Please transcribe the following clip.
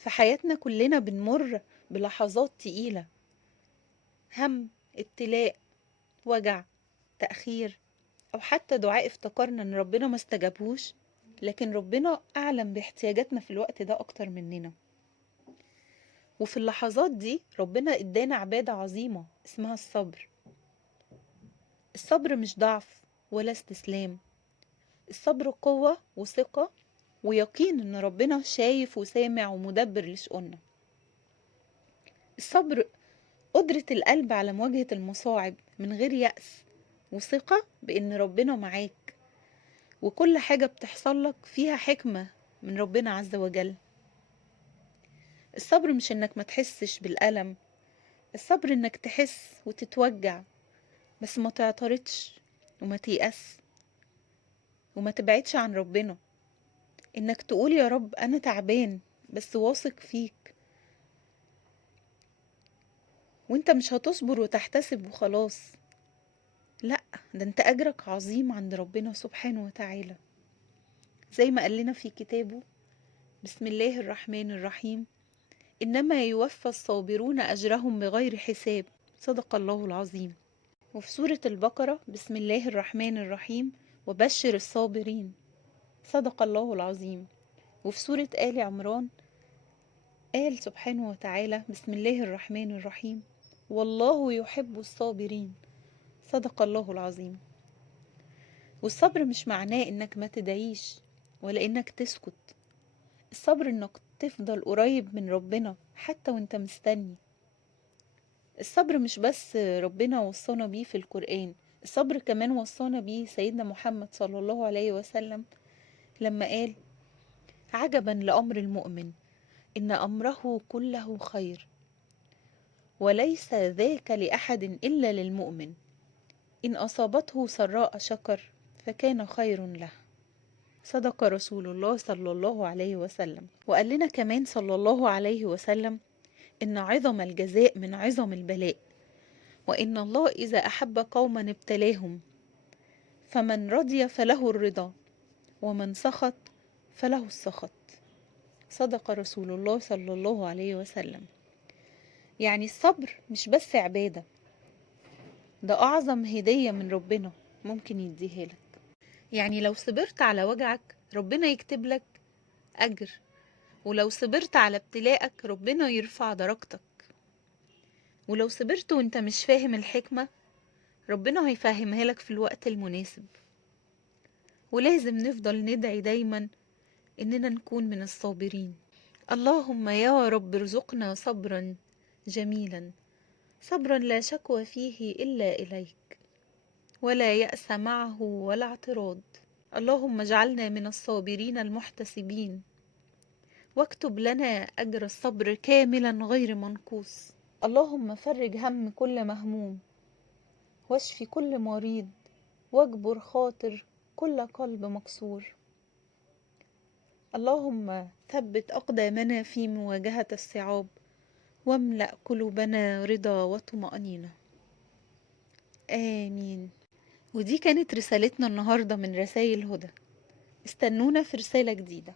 في حياتنا كلنا بنمر بلحظات تقيلة، هم، ابتلاء، وجع، تأخير، أو حتى دعاء افتكرنا إن ربنا ما استجابهوش، لكن ربنا أعلم باحتياجاتنا في الوقت ده أكتر مننا. وفي اللحظات دي ربنا إدانا عبادة عظيمة اسمها الصبر. الصبر مش ضعف ولا استسلام، الصبر قوة وثقة ويقين إن ربنا شايف وسامع ومدبر لشؤوننا. الصبر قدرة القلب على مواجهة المصاعب من غير يأس، وثقة بإن ربنا معاك، وكل حاجة بتحصل لك فيها حكمة من ربنا عز وجل. الصبر مش إنك ما تحسش بالألم، الصبر إنك تحس وتتوجع بس ما تعترضش وما تيأس وما تبعدش عن ربنا. إنك تقول يا رب أنا تعبان بس واثق فيك، وإنت مش هتصبر وتحتسب وخلاص، لأ، ده إنت أجرك عظيم عند ربنا سبحانه وتعالى. زي ما قال لنا في كتابه: بسم الله الرحمن الرحيم، إنما يوفى الصابرون أجرهم بغير حساب. صدق الله العظيم. وفي سورة البقرة: بسم الله الرحمن الرحيم وبشر الصابرين. صدق الله العظيم. وفي سورة آل عمران قال سبحانه وتعالى: بسم الله الرحمن الرحيم والله يحب الصابرين. صدق الله العظيم. والصبر مش معناه إنك ما تدعيش ولا إنك تسكت، الصبر إنك تفضل قريب من ربنا حتى وإنت مستني. الصبر مش بس ربنا وصانا بيه في القرآن، الصبر كمان وصانا بيه سيدنا محمد صلى الله عليه وسلم لما قال: عجبا لأمر المؤمن إن أمره كله خير وليس ذاك لأحد إلا للمؤمن، إن أصابته سراء شكر فكان خير له. صدق رسول الله صلى الله عليه وسلم. وقال لنا كمان صلى الله عليه وسلم: إن عظم الجزاء من عظم البلاء، وإن الله إذا أحب قوما ابتلاهم، فمن رضي فله الرضا ومن سخط فله السخط. صدق رسول الله صلى الله عليه وسلم. يعني الصبر مش بس عبادة، ده أعظم هدية من ربنا ممكن يديها لك. يعني لو صبرت على وجعك ربنا يكتب لك أجر، ولو صبرت على ابتلاءك ربنا يرفع درجتك، ولو صبرت وانت مش فاهم الحكمة ربنا هيفهمها لك في الوقت المناسب. ولازم نفضل ندعي دايما إننا نكون من الصابرين. اللهم يا رب ارزقنا صبرا جميلا، صبرا لا شكوى فيه إلا إليك ولا يأس معه ولا اعتراض. اللهم اجعلنا من الصابرين المحتسبين، واكتب لنا أجر الصبر كاملا غير منقوص. اللهم فرج هم كل مهموم، واشف كل مريض، واجبر خاطر كل قلب مكسور. اللهم ثبت أقدامنا في مواجهة الصعاب، واملأ قلوبنا رضا وطمأنينة. آمين. ودي كانت رسالتنا النهاردة من رسائل هدى. استنونا في رسالة جديدة.